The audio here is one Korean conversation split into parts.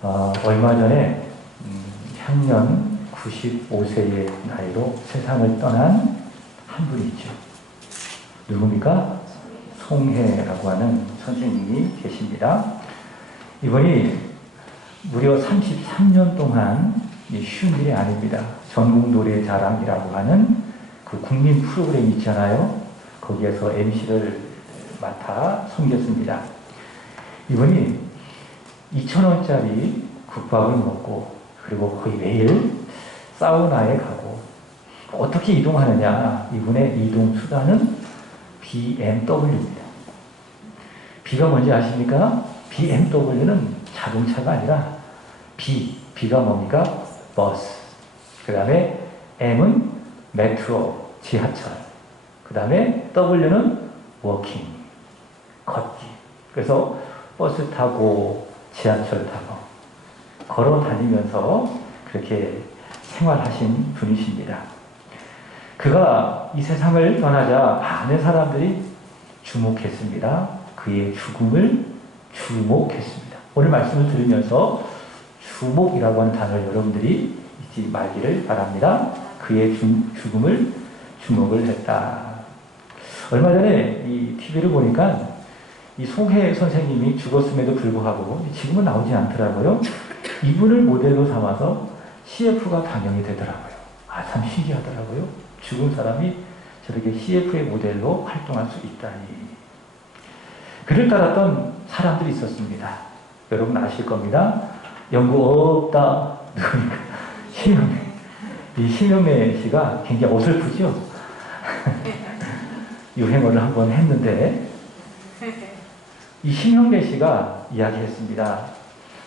얼마 전에 향년 95세의 나이로 세상을 떠난 한 분이 있죠. 누굽니까? 송해라고 하는 선생님이 계십니다. 이분이 무려 33년 동안 쉬운 일이 아닙니다. 전국노래 자랑이라고 하는 그 국민 프로그램 있잖아요. 거기에서 MC를 맡아 섬겼습니다. 이분이 2,000원짜리 국밥을 먹고 그리고 거의 매일 사우나에 가고 어떻게 이동하느냐. 이분의 이동 수단은 BMW입니다. B가 뭔지 아십니까? BMW는 자동차가 아니라 B가 뭡니까? 버스. 그 다음에 M은 메트로, 지하철. 그 다음에 W는 워킹, 걷기. 그래서 버스 타고 지하철 타고 걸어 다니면서 그렇게 생활하신 분이십니다. 그가 이 세상을 떠나자 많은 사람들이 주목했습니다. 그의 죽음을 주목했습니다. 오늘 말씀을 들으면서 주목이라고 하는 단어를 여러분들이 잊지 말기를 바랍니다. 그의 죽음을 주목을 했다. 얼마 전에 이 TV를 보니까 이 송해 선생님이 죽었음에도 불구하고 지금은 나오지 않더라고요. 이분을 모델로 삼아서 CF가 방영이 되더라고요. 참 신기하더라고요. 죽은 사람이 저렇게 CF의 모델로 활동할 수 있다니. 그를 따랐던 사람들이 있었습니다. 여러분 아실 겁니다. 연구 없다. 누구니까? 심영래. 이 심영래 씨가 굉장히 어설프죠? 유행어를 한번 했는데 이 심영래 씨가 이야기했습니다.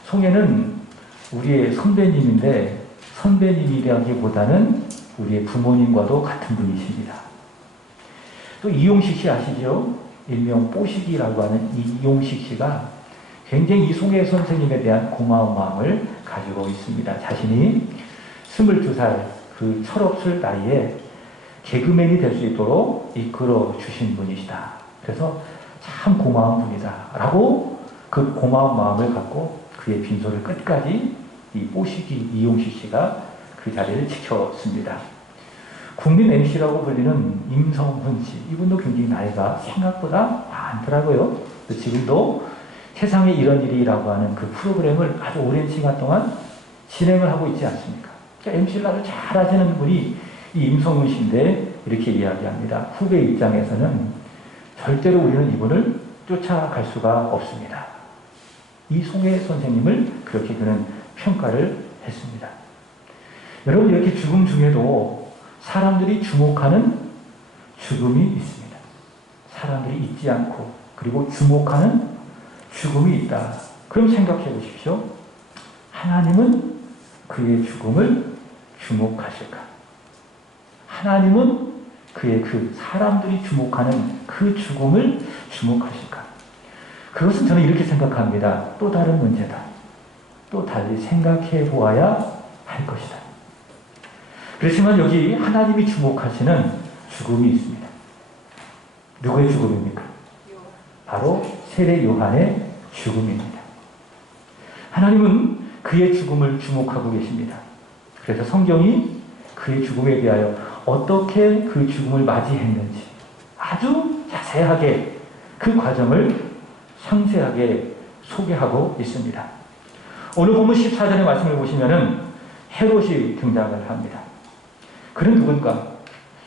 송해는 우리의 선배님인데 선배님이라기보다는 우리의 부모님과도 같은 분이십니다. 또 이용식 씨 아시죠? 일명 뽀식이라고 하는 이용식 씨가 굉장히 이 송해 선생님에 대한 고마운 마음을 가지고 있습니다. 자신이 22살 그 철없을 나이에 개그맨이 될 수 있도록 이끌어 주신 분이시다. 그래서 참 고마운 분이다. 라고 그 고마운 마음을 갖고 그의 빈소를 끝까지 이 뽀식이 이용식 씨가 그 자리를 지켰습니다. 국민 MC라고 불리는 임성훈 씨. 이분도 굉장히 나이가 생각보다 많더라고요. 지금도 세상에 이런 일이라고 하는 그 프로그램을 아주 오랜 시간 동안 진행을 하고 있지 않습니까? MC를 아주 잘 하시는 분이 이 임성훈 씨인데 이렇게 이야기합니다. 후배 입장에서는 절대로 우리는 이분을 쫓아갈 수가 없습니다. 이 송해 선생님을 그렇게 그는 평가를 했습니다. 여러분 이렇게 죽음 중에도 사람들이 주목하는 죽음이 있습니다. 사람들이 잊지 않고 그리고 주목하는 죽음이 있다. 그럼 생각해 보십시오. 하나님은 그의 죽음을 주목하실까? 하나님은 그의 그 사람들이 주목하는 그 죽음을 주목하실까? 그것은 저는 이렇게 생각합니다. 또 다른 문제다. 또 달리 생각해 보아야 할 것이다. 그렇지만 여기 하나님이 주목하시는 죽음이 있습니다. 누구의 죽음입니까? 바로 세례 요한의 죽음입니다. 하나님은 그의 죽음을 주목하고 계십니다. 그래서 성경이 그의 죽음에 대하여 어떻게 그 죽음을 맞이했는지 아주 자세하게 그 과정을 상세하게 소개하고 있습니다. 오늘 본문 14절의 말씀을 보시면은 헤롯이 등장을 합니다. 그는 누군가?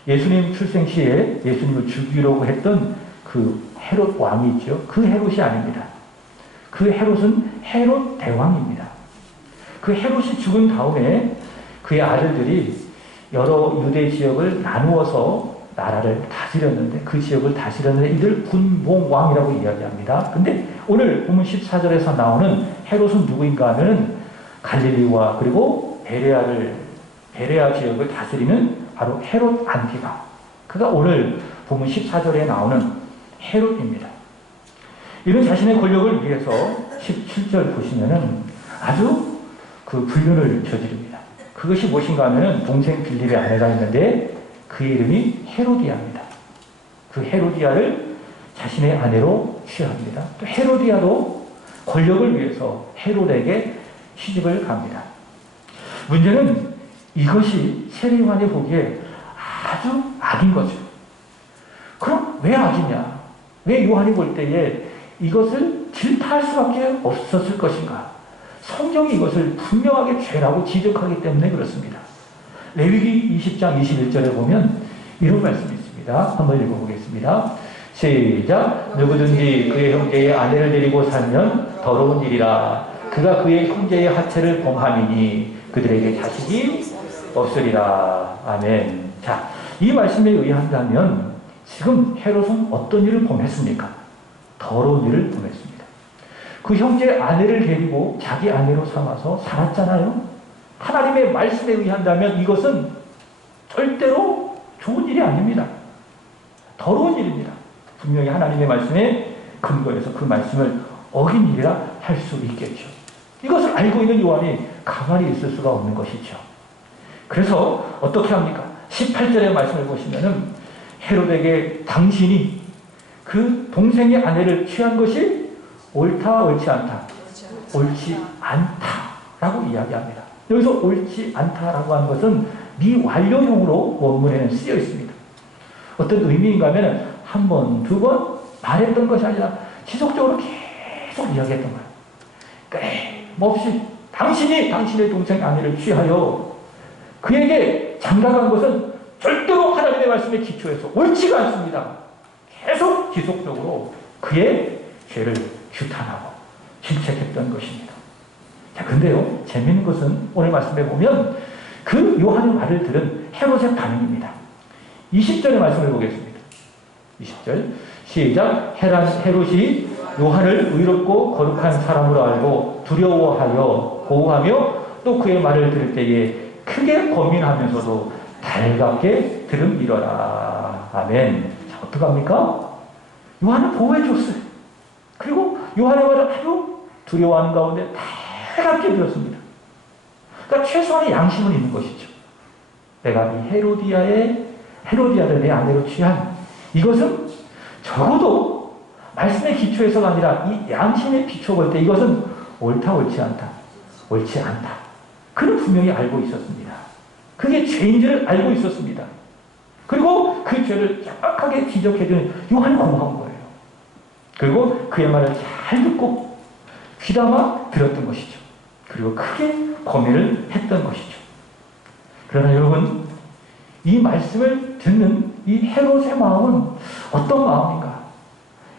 예수님 출생 시에 예수님을 죽이려고 했던 그 헤롯 왕이 있죠. 그 헤롯이 아닙니다. 그 헤롯은 헤롯 대왕입니다. 그 헤롯이 죽은 다음에 그의 아들들이 여러 유대 지역을 나누어서 나라를 다스렸는데 그 지역을 다스렸는데 이들 군봉왕이라고 이야기합니다. 근데 오늘 보면 14절에서 나오는 헤롯은 누구인가 하면은 갈릴리와 그리고 베레아 지역을 다스리는 바로 헤롯 안티바. 그가 오늘 보면 14절에 나오는 헤롯입니다. 이런 자신의 권력을 위해서 17절 보시면은 아주 그 불륜을 저지릅니다. 그것이 무엇인가 하면은 동생 빌립의 아내가 있는데 그 이름이 헤로디아입니다. 그 헤로디아를 자신의 아내로 취합니다. 또 헤로디아도 권력을 위해서 헤롯에게 시집을 갑니다. 문제는 이것이 세례요한이 보기에 아주 악인 거죠. 그럼 왜 악이냐? 왜 요한이 볼 때에 이것을 질타할 수밖에 없었을 것인가? 성경이 이것을 분명하게 죄라고 지적하기 때문에 그렇습니다. 레위기 20장 21절에 보면 이런 말씀이 있습니다. 한번 읽어보겠습니다. 시작. 누구든지 그의 형제의 아내를 데리고 살면 더러운 일이라. 그가 그의 형제의 하체를 범함이니 그들에게 자식이 없으리라. 아멘. 자, 이 말씀에 의한다면 지금 헤롯은 어떤 일을 범했습니까? 더러운 일을 범했습니다. 그 형제의 아내를 데리고 자기 아내로 삼아서 살았잖아요. 하나님의 말씀에 의한다면 이것은 절대로 좋은 일이 아닙니다. 더러운 일입니다. 분명히 하나님의 말씀에 근거해서 그 말씀을 어긴 일이라 할 수 있겠죠. 이것을 알고 있는 요한이 가만히 있을 수가 없는 것이죠. 그래서 어떻게 합니까? 18절의 말씀을 보시면은 헤롯에게 당신이 그 동생의 아내를 취한 것이 옳다, 옳지 않다? 옳지 않다라고 이야기합니다. 여기서 옳지 않다라고 하는 것은 미완료형으로 원문에는 쓰여 있습니다. 어떤 의미인가 하면 한 번, 두 번 말했던 것이 아니라 지속적으로 계속 이야기했던 거예요. 끊임없이 당신이 당신의 동생 아내를 취하여 그에게 장가간 것은 절대로 하나님의 말씀에 기초해서 옳지가 않습니다. 계속 지속적으로 그의 죄를 규탄하고 질책했던 것입니다. 자, 근데요, 재미있는 것은 오늘 말씀에 보면 그 요한의 말을 들은 헤롯의 반응입니다. 20절의 말씀을 보겠습니다. 20절 시작. 헤롯이 요한을 의롭고 거룩한 사람으로 알고 두려워하여 보호하며 또 그의 말을 들을 때에 크게 고민하면서도 달갑게 들음이러라. 아멘. 자, 어떡합니까? 요한을 보호해줬어요. 그리고 요한의 말을 아주 두려워하는 가운데 달갑게 들었습니다. 그러니까 최소한의 양심은 있는 것이죠. 내가 이 헤로디아를 내 아내로 취한 이것은 적어도 말씀의 기초에서가 아니라 이 양심의 기초 볼 때 이것은 옳다, 옳지 않다. 옳지 않다. 그는 분명히 알고 있었습니다. 그게 죄인지를 알고 있었습니다. 그리고 그 죄를 정확하게 지적해주는 요한이 고마운 거예요. 그리고 그의 말을 잘 듣고 귀담아 들었던 것이죠. 그리고 크게 고민을 했던 것이죠. 그러나 여러분, 이 말씀을 듣는 이 헤롯의 마음은 어떤 마음인가?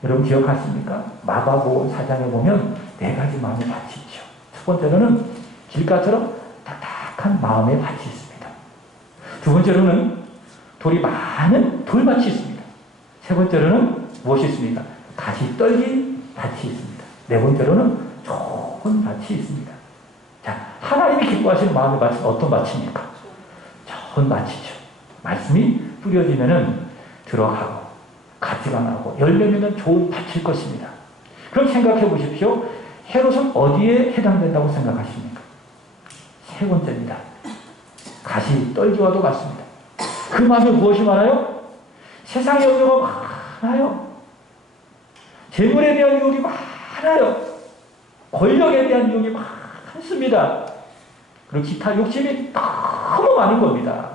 여러분 기억하십니까? 마가복음 4장에 보면 네 가지 마음의 밭이 있죠. 첫 번째로는 길가처럼 딱딱한 마음의 밭이 있습니다. 두 번째로는 돌이 많은 돌밭이 있습니다. 세 번째로는 무엇이 있습니까? 가시 떨긴 밭이 있습니다. 네 번째로는 좋은 밭이 있습니다. 자, 하나님이 기뻐하시는 마음의 밭은 어떤 밭입니까? 좋은 밭이죠. 말씀이 뿌려지면은 들어가고 가지가 나고 열매는 좋은 밭일 것입니다. 그럼 생각해 보십시오. 헤롯은 어디에 해당된다고 생각하십니까? 세 번째입니다. 가시 떨기와도 같습니다. 그 마음에 무엇이 많아요? 세상의 염려가 많아요. 재물에 대한 유혹이 많아요. 권력에 대한 유혹이 많습니다. 그리고 기타 욕심이 너무 많은 겁니다.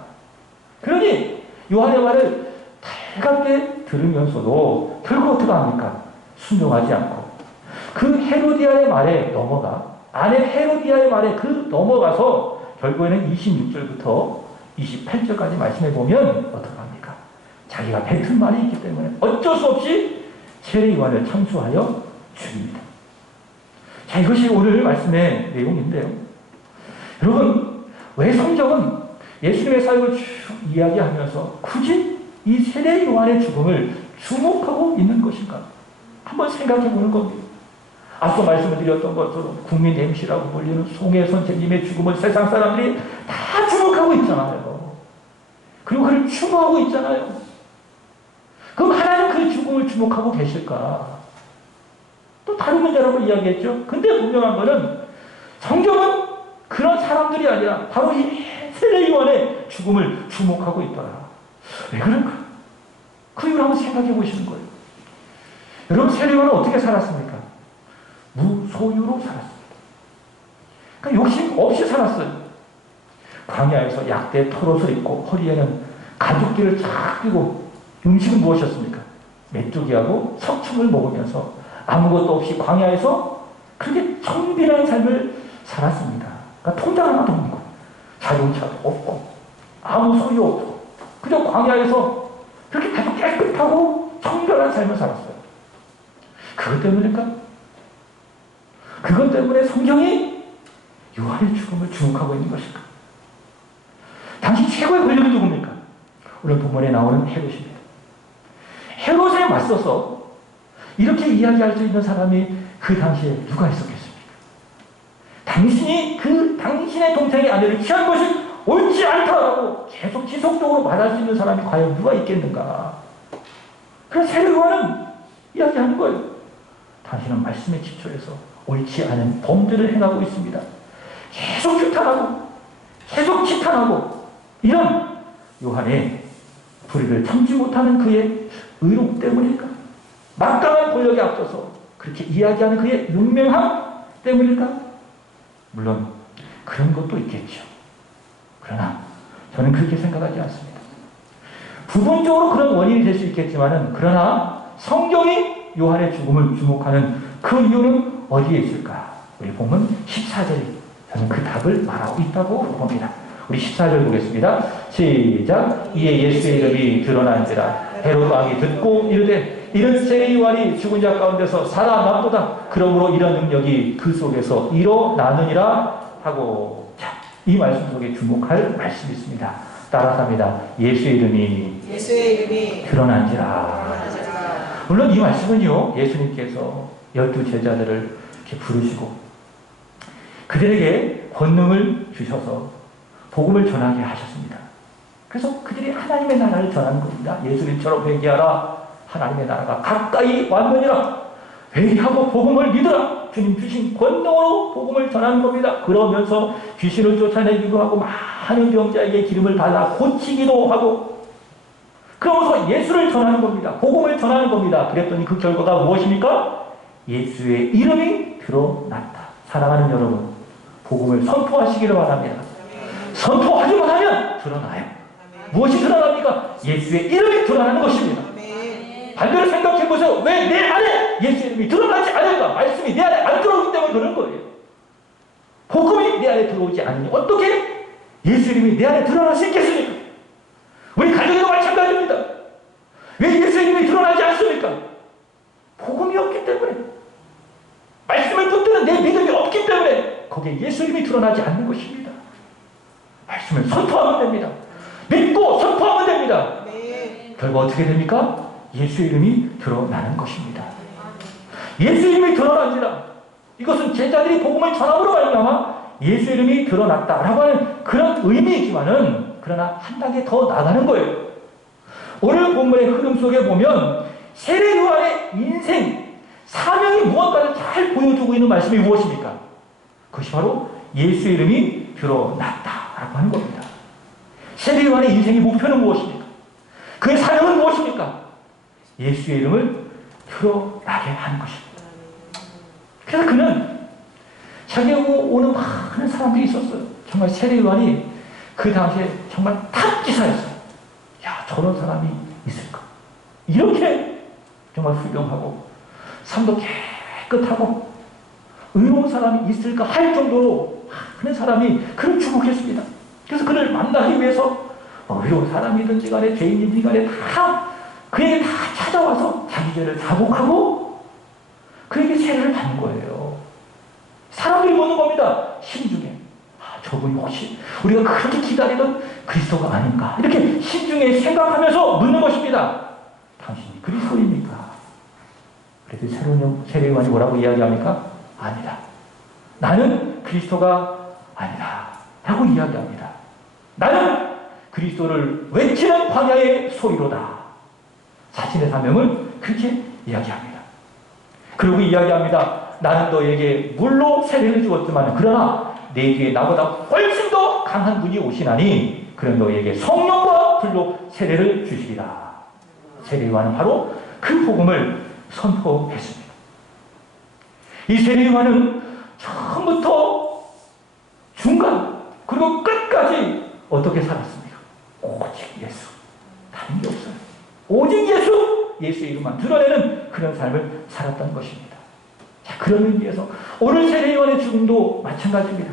그러니 요한의 말을 달갑게 들으면서도 결국 어떻게 합니까? 순종하지 않고 그 헤로디아의 말에 넘어가 아내 헤로디아의 말에 그 넘어가서 결국에는 26절부터 28절까지 말씀해 보면 어떻게 합니까? 자기가 뱉은 말이 있기 때문에 어쩔 수 없이 세례 요한을 참수하여 죽입니다. 자, 이것이 오늘 말씀의 내용인데요. 여러분, 왜 성경은 예수님의 사역을 쭉 이야기하면서 굳이 이 세례 요한의 죽음을 주목하고 있는 것인가? 한번 생각해 보는 겁니다. 앞서 말씀을 드렸던 것처럼 국민 MC라고 불리는 송해 선생님의 죽음을 세상 사람들이 다 주목하고 있잖아요. 그리고 그를 추모하고 있잖아요. 그럼 하나님 그 죽음을 주목하고 계실까? 또 다른 문제라고 이야기했죠. 근데 분명한 것은 성경은 그런 사람들이 아니라 바로 이 세례 요한의 죽음을 주목하고 있더라. 왜 그럴까? 그 이유를 한번 생각해 보시는 거예요. 여러분, 세례 요한은 어떻게 살았습니까? 무소유로 살았습니다. 그러니까 욕심 없이 살았어요. 광야에서 약대 털옷을 입고 허리에는 가죽띠를 쫙 끼고 음식은 무엇이었습니까? 메뚜기하고 석춤을 먹으면서 아무것도 없이 광야에서 그렇게 청빈한 삶을 살았습니다. 그러니까 통장 하나도 없는 거, 자동차도 없고 아무 소유 없고 그저 광야에서 그렇게 아주 깨끗하고 청결한 삶을 살았어요. 그것 때문일까? 그것 때문에 성경이 요한의 죽음을 주목하고 있는 것일까? 당시 최고의 권력이 누굽니까? 오늘 본문에 나오는 헤롯입니다. 헤롯에 맞서서 이렇게 이야기할 수 있는 사람이 그 당시에 누가 있었겠습니까? 당신이 당신의 동생의 아내를 취한 것이 옳지 않다라고 계속 지속적으로 말할 수 있는 사람이 과연 누가 있겠는가? 그래서 세례 요한은 이야기하는 거예요. 당신은 말씀에 기초해서 옳지 않은 범죄를 행하고 있습니다. 계속 규탄하고 계속 지탄하고 이런 요한의 불의를 참지 못하는 그의 의로 때문일까? 막강한 권력에 앞서서 그렇게 이야기하는 그의 용맹함 때문일까? 물론 그런 것도 있겠죠. 그러나 저는 그렇게 생각하지 않습니다. 부분적으로 그런 원인이 될 수 있겠지만은 그러나 성경이 요한의 죽음을 주목하는 그 이유는 어디에 있을까? 우리 본문 14절이 저는 그 답을 말하고 있다고 봅니다. 우리 14절 보겠습니다. 시작. 이에 예수의 이름이 드러난지라 헤롯 왕이 듣고 이르되 이런 세례 요한이 죽은 자 가운데서 살아났도다. 그러므로 이런 능력이 그 속에서 일어나느니라 하고, 자, 이 말씀 속에 주목할 말씀이 있습니다. 따라서 합니다. 예수의 이름이 드러난지라. 물론 이 말씀은요, 예수님께서 12제자들을 이렇게 부르시고 그들에게 권능을 주셔서 복음을 전하게 하셨습니다. 그래서 그들이 하나님의 나라를 전하는 겁니다. 예수님처럼 회개하라. 하나님의 나라가 가까이 왔느니라. 회개하고 복음을 믿으라. 주님 주신 권능으로 복음을 전하는 겁니다. 그러면서 귀신을 쫓아내기도 하고 많은 병자에게 기름을 발라 고치기도 하고 그러면서 예수를 전하는 겁니다. 복음을 전하는 겁니다. 그랬더니 그 결과가 무엇입니까? 예수의 이름이 드러났다. 사랑하는 여러분, 복음을 선포하시기를 바랍니다. 선포하기만 하면 드러나요. 무엇이 드러납니까? 예수의 이름이 드러나는 것입니다. 반대로 생각해보세요. 왜 내 안에 예수의 이름이 드러나지 않을까? 말씀이 내 안에 안 들어오기 때문에 그런 거예요. 복음이 내 안에 들어오지 않으니 어떻게 예수 이름이 내 안에 드러날 수 있겠습니까? 우리 가정에도 마찬가지입니다. 왜 예수 이름이 드러나지 않습니까? 복음이 없기 때문에, 말씀을 붙드는 내 믿음이 없기 때문에 거기에 예수 이름이 드러나지 않는 것입니다. 말씀을 선포하면 됩니다. 믿고 선포하면 됩니다. 결과 어떻게 됩니까? 예수 이름이 드러나는 것입니다. 예수 이름이 드러난지라. 이것은 제자들이 복음을 전함으로 말미암아 예수 이름이 드러났다라고 하는 그런 의미이지만은 그러나 한 단계 더 나가는 거예요. 오늘 본문의 흐름 속에 보면 세례 요한의 인생, 사명이 무엇인가를 잘 보여주고 있는 말씀이 무엇입니까? 그것이 바로 예수 이름이 드러났다라고 하는 겁니다. 세례 요한의 인생의 목표는 무엇입니까? 그의 사명은 무엇입니까? 예수의 이름을 드러나게 하는 것입니다. 그래서 그는 자기하고 오는 많은 사람들이 있었어요. 정말 세례 요한이 그 당시에 정말 탑기사였어요. 야, 저런 사람이 있을까? 이렇게 정말 훌륭하고 삶도 깨끗하고 의로운 사람이 있을까 할 정도로 많은 사람이 그를 주목했습니다. 그래서 그를 만나기 위해서 의로운 사람이든지 간에 죄인이든지 간에 다 그에게 다 찾아와서 자기 죄를 자복하고 그에게 세례를 받는 거예요. 사람들이 묻는 겁니다. 심중에. 저분이 혹시 우리가 그렇게 기다리던 그리스도가 아닌가? 이렇게 심중에 생각하면서 묻는 것입니다. 당신이 그리스도입니까? 그래도 세례 요한이 뭐라고 이야기합니까? 아니다. 나는 그리스도가 아니다. 라고 이야기합니다. 나는 그리스도를 외치는 광야의 소리로다. 자신의 사명을 그렇게 이야기합니다. 그리고 이야기합니다. 나는 너에게 물로 세례를 주었지만 그러나 내 뒤에 나보다 훨씬 더 강한 분이 오시나니 그런 너에게 성령과 불로 세례를 주시리라. 세례 요한은 바로 그 복음을 선포했습니다. 이 세례 요한은 처음부터 그리고 끝까지 어떻게 살았습니까? 오직 예수. 다른 게 없어요. 오직 예수, 예수의 이름만 드러내는 그런 삶을 살았던 것입니다. 자, 그런 의미에서 오늘 세례요한의 죽음도 마찬가지입니다.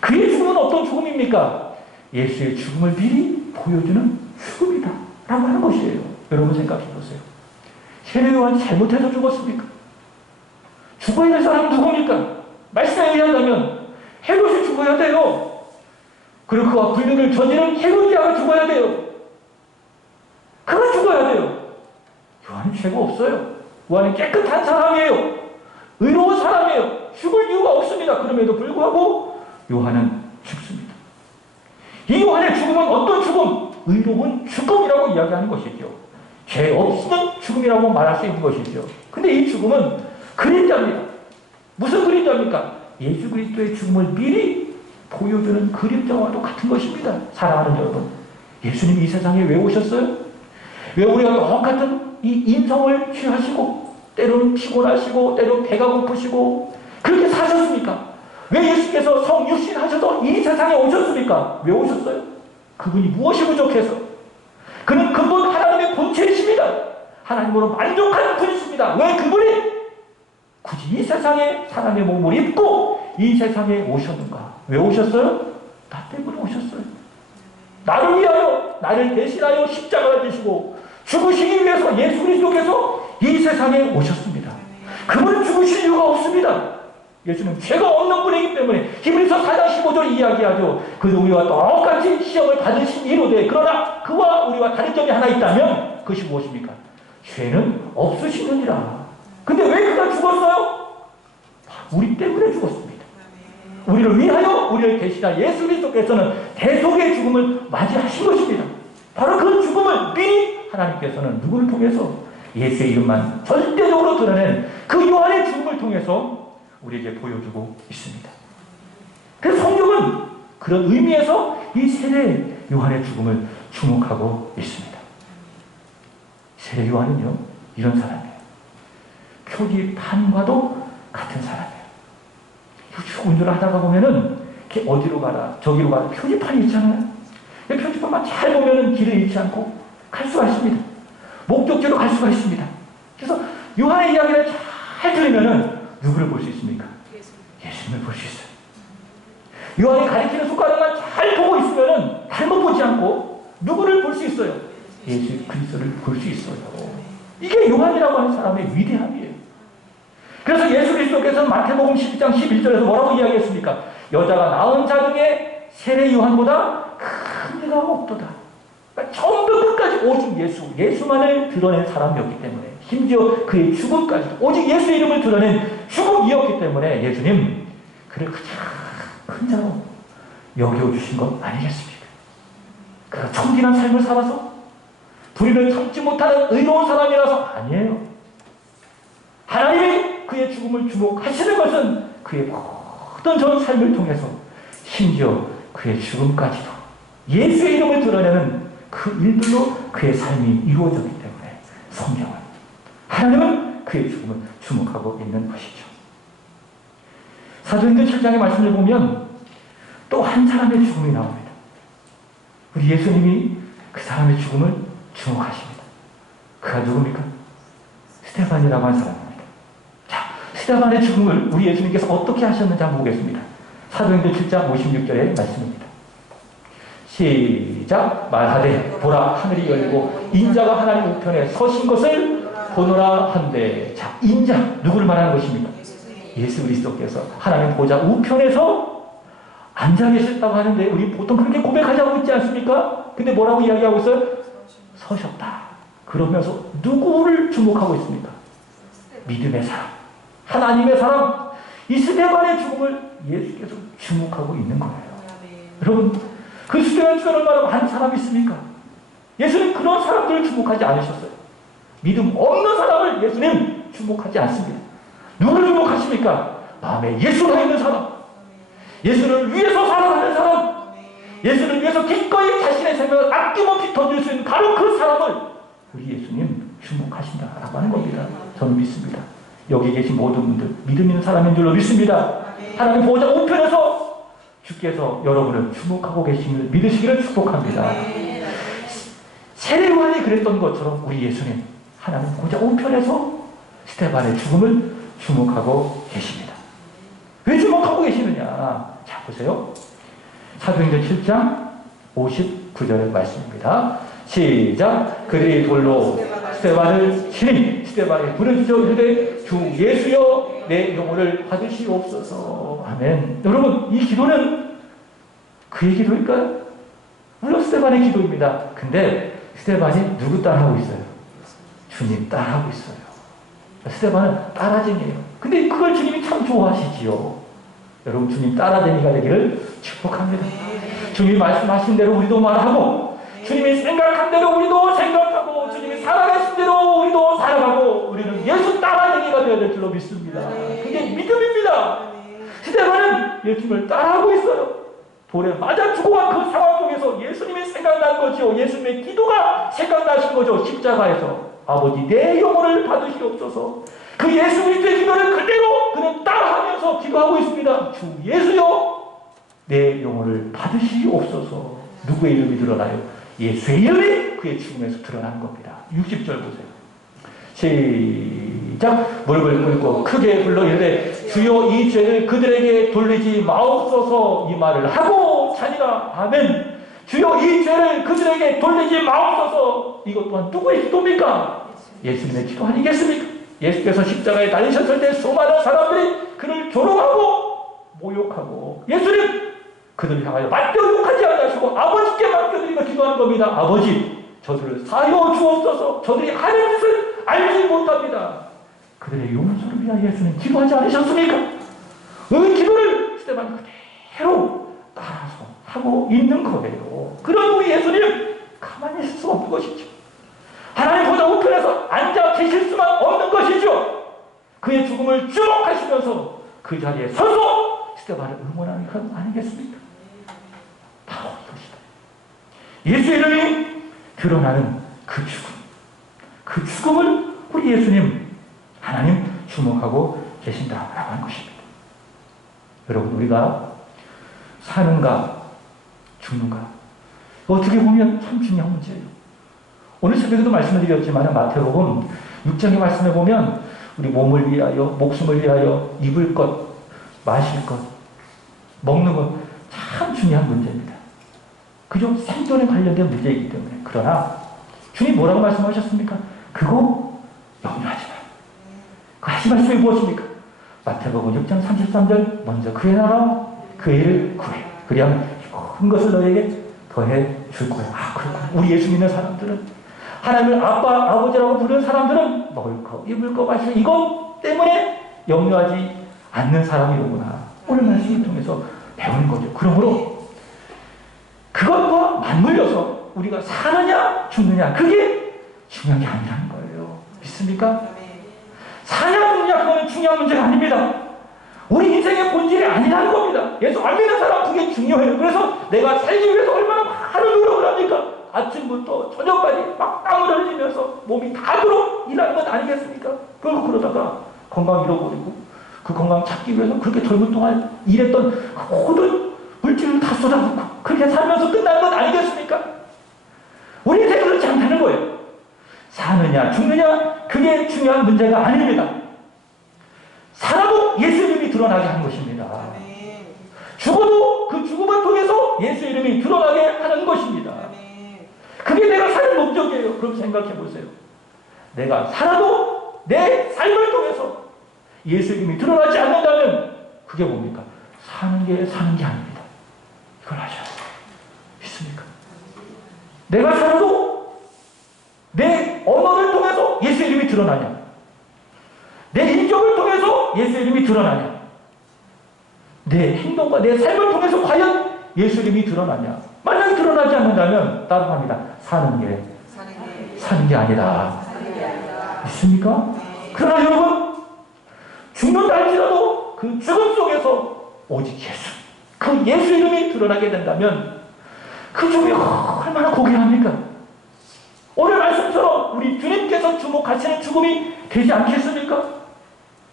그의 죽음은 어떤 죽음입니까? 예수의 죽음을 미리 보여주는 죽음이다 라고 하는 것이에요. 여러분 생각해 보세요. 세례요한이 잘못해서 죽었습니까? 죽어야 할 사람은 누굽니까? 말씀에 의한다면 헤롯이 죽어야 돼요. 그리고 그와 불륜을 저지른 헤로디아가 죽어야 돼요. 그가 죽어야 돼요. 요한은 죄가 없어요. 요한은 깨끗한 사람이에요. 의로운 사람이에요. 죽을 이유가 없습니다. 그럼에도 불구하고 요한은 죽습니다. 이 요한의 죽음은 어떤 죽음? 의로운 죽음이라고 이야기하는 것이죠. 죄 없는 죽음이라고 말할 수 있는 것이죠. 근데 이 죽음은 그림자입니다. 무슨 그림자입니까? 예수 그리스도의 죽음을 미리 보여주는 그림자와도 같은 것입니다. 사랑하는 여러분, 예수님이 이 세상에 왜 오셨어요? 왜 우리가 똑같은 이 인성을 취하시고 때로는 피곤하시고 때로는 배가 고프시고 그렇게 사셨습니까? 왜 예수께서 성육신 하셔서 이 세상에 오셨습니까? 왜 오셨어요? 그분이 무엇이 부족해서? 그는 근본 하나님의 본체이십니다. 하나님으로 만족하는 분이십니다. 왜 그분이 굳이 이 세상에 사람의 몸을 입고 이 세상에 오셨는가? 왜 오셨어요? 나 때문에 오셨어요. 나를 위하여, 나를 대신하여 십자가를 지시고 죽으시기 위해서 예수 그리스도께서 이 세상에 오셨습니다. 그분은 죽으실 이유가 없습니다. 예수는 죄가 없는 분이기 때문에 히브리서 4장 15절 이야기하죠. 그도 우리와 똑같이 시험을 받으신 이로되 그러나 그와 우리와 다른 점이 하나 있다면 그것이 무엇입니까? 죄는 없으시느니라. 근데 왜 그가 죽었어요? 우리 때문에 죽었습니다. 우리를 위하여 우리를 대신한 예수 그리스도께서는 대속의 죽음을 맞이하신 것입니다. 바로 그 죽음을 미리 하나님께서는 누구를 통해서? 예수의 이름만 절대적으로 드러낸 그 요한의 죽음을 통해서 우리에게 보여주고 있습니다. 그래서 성경은 그런 의미에서 이 세례 요한의 죽음을 주목하고 있습니다. 세례 요한은요, 이런 사람이에요. 표지판과도 같은 사람이에요. 운전을 하다가 보면은 이렇게 어디로 가라, 저기로 가라 표지판이 있잖아요. 표지판만 잘 보면은 길을 잃지 않고 갈 수가 있습니다. 목적지로 갈 수가 있습니다. 그래서 요한의 이야기를 잘 들으면은 누구를 볼 수 있습니까? 예수님을 볼 수 있어요. 요한이 가리키는 숟가락만 잘 보고 있으면은 잘못 보지 않고 누구를 볼 수 있어요? 예수 그리스도를 볼 수 있어요. 이게 요한이라고 하는 사람의 위대함이에요. 그래서 예수 그리스도께서는 마태복음 12장 11절에서 뭐라고 이야기했습니까? 여자가 낳은 자 중에 세례 요한보다 큰 이가 없도다. 그러니까 처음부터 끝까지 오직 예수만을 드러낸 사람이었기 때문에, 심지어 그의 죽음까지 오직 예수의 이름을 드러낸 죽음이었기 때문에 예수님 그를 가장 큰 자로 여겨주신 것 아니겠습니까? 그가 청진한 삶을 살아서 불의를 참지 못하는 의로운 사람이라서 아니에요. 하나님이 그의 죽음을 주목하시는 것은 그의 모든 전 삶을 통해서 심지어 그의 죽음까지도 예수의 이름을 드러내는 그 일들로 그의 삶이 이루어졌기 때문에 성경은, 하나님은 그의 죽음을 주목하고 있는 것이죠. 사도행전 7장의 말씀을 보면 또 한 사람의 죽음이 나옵니다. 우리 예수님이 그 사람의 죽음을 주목하십니다. 그가 누굽니까? 스데반이라고 하는 사람입니다. 자, 스데반의 죽음을 우리 예수님께서 어떻게 하셨는지 한번 보겠습니다. 사도행전 7장 56절의 말씀입니다. 시작. 말하되 보라 하늘이 열리고 인자가 하나님 우편에 서신 것을 보노라 한데, 자, 인자 누구를 말하는 것입니까? 예수 그리스도께서 하나님 보좌 우편에서 앉아 계셨다고 하는데 우리 보통 그렇게 고백하자고 있지 않습니까? 근데 뭐라고 이야기하고 있어요? 서셨다. 그러면서 누구를 주목하고 있습니까? 믿음의 사람, 하나님의 사람, 이 스데반의 죽음을 예수께서 주목하고 있는 거예요. 여러분, 그 스데반 중에 얼마나 많은 사람이 있습니까? 예수님 그런 사람들을 주목하지 않으셨어요. 믿음 없는 사람을 예수님 주목하지 않습니다. 누구를 주목하십니까? 마음에 예수가 있는 사람, 예수를 위해서 살아가는 사람, 예수를 위해서 기꺼이 자신의 생명을 아낌없이 던질 수 있는 바로 그 사람을 우리 예수님 주목하신다라고 하는 겁니다. 저는 믿습니다. 여기 계신 모든 분들 믿음 있는 사람인 줄로 믿습니다. 하나님 보호자 우편에서 주께서 여러분을 주목하고 계심을 믿으시기를 축복합니다. 세례요한이 그랬던 것처럼 우리 예수님 하나님 고작 우편에서 스데반의 죽음을 주목하고 계십니다. 왜 주목하고 계시느냐? 자, 보세요. 사도행전 7장 59절의 말씀입니다. 시작. 그들이 돌로 스데반을 치니 스데반이 부르짖어 이르되 주 예수여 내 영혼을 받으시옵소서. 아멘. 여러분, 이 기도는 그의 기도일까요? 물론 스데반의 기도입니다. 근데 스데반이 누구 따라하고 있어요? 주님 따라하고 있어요. 스데반은 따라쟁이에요. 근데 그걸 주님이 참 좋아하시지요. 여러분, 주님 따라쟁이가 되기를 축복합니다. 주님이 말씀하신 대로 우리도 말하고, 주님이 생각한 대로 우리도 생각하고, 주님이 살아가신 대로 우리도 살아가고, 우리는 예수 따라쟁이가 되어야 될 줄로 믿습니다. 그게 믿음입니다. 스데반은 예수님을 따라하고 있어요. 돌에 맞아 죽어간 그 상황 속에서 예수님이 생각난 거죠. 예수님의 기도가 생각나신 거죠. 십자가에서 아버지 내 영혼을 받으시옵소서. 그 예수 그리스도의 기도를 그대로 그는 따라하면서 기도하고 있습니다. 주 예수여 내 영혼을 받으시옵소서. 누구의 이름이 드러나요? 예수의 이름이 그의 죽음에서 드러난 겁니다. 60절 보세요. 시작. 무릎을 꿇고 크게 불러 이르되 주여 이 죄를 그들에게 돌리지 마옵소서. 이 말을 하고 자니라. 아멘. 주여 이 죄를 그들에게 돌리지 마옵소서. 이것 또한 누구의 기도입니까? 예수님의 기도 아니겠습니까? 예수께서 십자가에 달리셨을 때 수많은 사람들이 그를 조롱하고 모욕하고, 예수님 그들을 향하여 맡겨 욕하지 않으시고 아버지께 맡겨드리고 기도하는 겁니다. 아버지 저들을 사하여 주옵소서. 저들이 하는 짓을 알지 못합니다. 그들의 용서를 위하여 예수님 기도하지 않으셨습니까? 그 기도를 스데반이 그대로 따라서 하고 있는 거예요. 그런 우리 예수님 가만히 있을 수 없는 것이죠. 하나님 보좌 우편에서 앉아 계실 수만 없는 것이죠. 그의 죽음을 주목하시면서 그 자리에 서서 스데반을 응원하는 것 아니겠습니까? 바로 이것이다. 예수의 이름이 드러나는 그 죽음, 그 죽음을 우리 예수님 하나님 주목하고 계신다라고 하는 것입니다. 여러분, 우리가 사는가 죽는가 어떻게 보면 참 중요한 문제예요. 오늘 새벽에도 말씀을 드렸지만 마태복음 6장의 말씀에 보면 우리 몸을 위하여, 목숨을 위하여 입을 것, 마실 것, 먹는 것 참 중요한 문제입니다. 그저 생존에 관련된 문제이기 때문에. 그러나 주님 뭐라고 말씀하셨습니까? 그거 염려하지 마. 그 하신 말씀이 무엇입니까? 마태복음 6장 33절 먼저 그의 나라 그 일을 구해. 그리하면 큰 것을 너에게 더해 줄 거야. 아, 그렇구나. 우리 예수 믿는 사람들은, 하나님을 아빠, 아버지라고 부르는 사람들은 먹을 거, 입을 거, 마실 거 이것 때문에 염려하지 않는 사람이로구나. 오늘 말씀을 통해서 배우는 거죠. 그러므로 그것과 맞물려서 우리가 사느냐 죽느냐 그게 중요한 게 아니라는 거예요. 믿습니까? 사냐 죽느냐 그거는 중요한 문제가 아닙니다. 우리 인생의 본질이 아니라는 겁니다. 예수 안 믿는 사람 그게 중요해요. 그래서 내가 살기 위해서 얼마나 많은 노력을 합니까? 아침부터 저녁까지 막 땀을 흘리면서 몸이 닿도록 일하는 것 아니겠습니까? 결국 그러다가 건강 잃어버리고 그 건강 찾기 위해서 그렇게 젊은 동안 일했던 그 모든 물질을 다 쏟아붓고 그렇게 살면서 끝나는 것 아니겠습니까? 우리 인생 그렇지 않다는 거예요. 사느냐 죽느냐 그게 중요한 문제가 아닙니다. 살아도 예수 이름이 드러나게 하는 것입니다. 죽어도 그 죽음을 통해서 예수 이름이 드러나게 하는 것입니다. 그게 내가 사는 목적이에요. 그럼 생각해 보세요. 내가 살아도 내 삶을 통해서 예수 이름이 드러나지 않는다면 그게 뭡니까? 사는 게 아닙니다. 이걸 아셔야 돼요. 믿습니까? 내가 살아도 내 언어를 통해서 예수 이름이 드러나냐? 내 인격을 통해서 예수 이름이 드러나냐? 내 행동과 내 삶을 통해서 과연 예수 이름이 드러나냐? 만약 드러나지 않는다면 따로 합니다. 사는 게 아니라. 믿습니까? 그러나 여러분, 죽는다 할지라도 그 죽음 속에서 오직 예수, 그 예수 이름이 드러나게 된다면 그 죽음이 얼마나 고귀합니까? 오늘 말씀처럼 우리 주님께서 주목하시는 죽음이 되지 않겠습니까?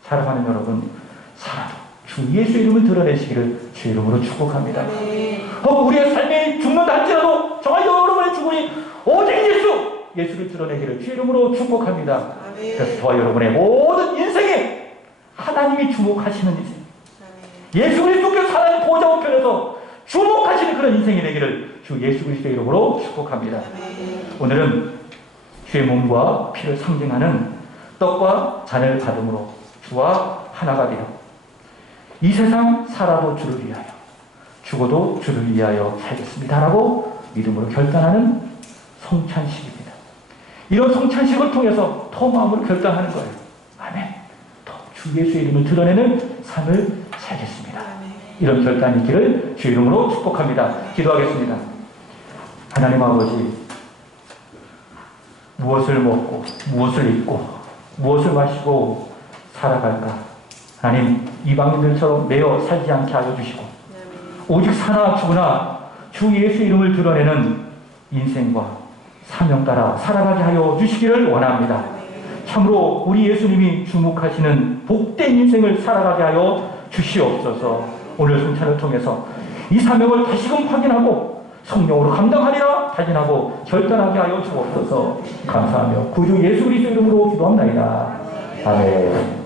사랑하는 여러분, 살아도 주 예수 이름을 드러내시기를 주 이름으로 축복합니다. 우리의 삶이 죽는다 할지라도 정말 여러분의 죽음이 오직 예수를 드러내기를 주 이름으로 축복합니다. 그래서 저와 여러분의 모든 인생에 하나님이 주목하시는 인생, 예수 그리스도께서 하나님 보좌 우편에서 주목하시는 그런 인생이 되기를 주 예수 그리스도의 이름으로 축복합니다. 오늘은 주의 몸과 피를 상징하는 떡과 잔을 받음으로 주와 하나가 되어 이 세상 살아도 주를 위하여 죽어도 주를 위하여 살겠습니다 라고 믿음으로 결단하는 성찬식입니다. 이런 성찬식을 통해서 더 마음으로 결단하는 거예요. 아멘. 더 주 예수의 이름을 드러내는 삶을 살겠습니다. 이런 결단이 있기를 주 이름으로 축복합니다. 기도하겠습니다. 하나님 아버지, 무엇을 먹고 무엇을 입고 무엇을 마시고 살아갈까? 하나님, 이방인들처럼 매여 살지 않게 하여 주시고 오직 사나 죽으나 주 예수 이름을 드러내는 인생과 사명 따라 살아가게 하여 주시기를 원합니다. 참으로 우리 예수님이 주목하시는 복된 인생을 살아가게 하여 주시옵소서. 오늘 성찬을 통해서 이 사명을 다시금 확인하고 성령으로 감당하리라 다짐하고 결단하게 하여 주옵소서. 감사하며 구주 예수 그리스도 이름으로 기도합니다. 아멘.